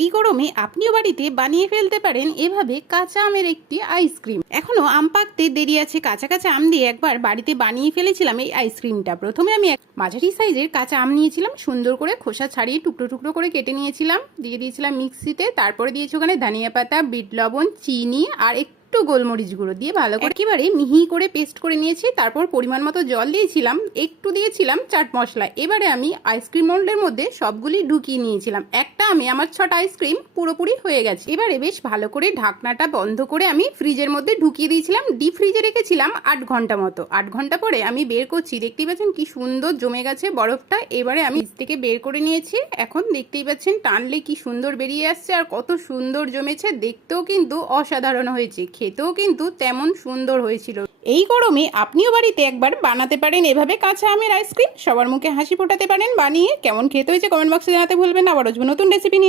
এই গরমে আপনিও বাড়িতে বানিয়ে ফেলতে পারেন এভাবে কাঁচা আমের একটি আইসক্রিম। এখনো আম পাকতে দেরি আছে, কাঁচা কাঁচা আম দিয়ে একবার বাড়িতে বানিয়ে ফেলেছিলাম এই আইসক্রিমটা। প্রথমে আমি এক মাঝারি সাইজের কাঁচা আম নিয়েছিলাম, সুন্দর করে খোসা ছাড়িয়ে টুকরো টুকরো করে কেটে নিয়েছিলাম, দিয়ে দিয়েছিলাম মিক্সিতে। তারপরে দিয়েছি ওখানে ধনিয়া পাতা, বিট লবণ, চিনি আর একটু গোলমরিচ গুঁড়ো দিয়ে ভালো করে একেবারে মিহি করে পেস্ট করে নিয়েছি। তারপর পরিমাণ মতো জল দিয়েছিলাম, একটু দিয়েছিলাম চাট মশলা। এবারে আমি আইসক্রিম মোল্ডের মধ্যে সবগুলি ঢুকিয়ে নিয়েছিলাম। একটা আমি আমার 6টা আইসক্রিম পুরোপুরি হয়ে গেছে। এবারে বেশ ভালো করে ঢাকনাটা বন্ধ করে আমি ফ্রিজের মধ্যে ঢুকিয়ে দিয়েছিলাম। ডিপ ফ্রিজে রেখেছিলাম 8 ঘন্টা মতো। 8 ঘন্টা পরে আমি বের করছি, দেখতেই পাচ্ছেন কি সুন্দর জমে গেছে বরফটা। এবারে আমি ফ্রিজ থেকে বের করে নিয়েছি। এখন দেখতেই পাচ্ছেন টানলে কি সুন্দর বেরিয়ে আসছে আর কত সুন্দর জমেছে। দেখতেও কিন্তু অসাধারণ হয়েছে, খেতেও কিন্তু তেমন সুন্দর হয়েছিল। এই গরমে আপনিও বাড়িতে একবার বানাতে পারেন এভাবে কাঁচা আমের আইসক্রিম, সবার মুখে হাসি ফোটাতে পারেন বানিয়ে। কেমন খেতে হয়েছে কমেন্ট বক্সে জানাতে ভুলবেন না। আবার নতুন রেসিপি নিয়ে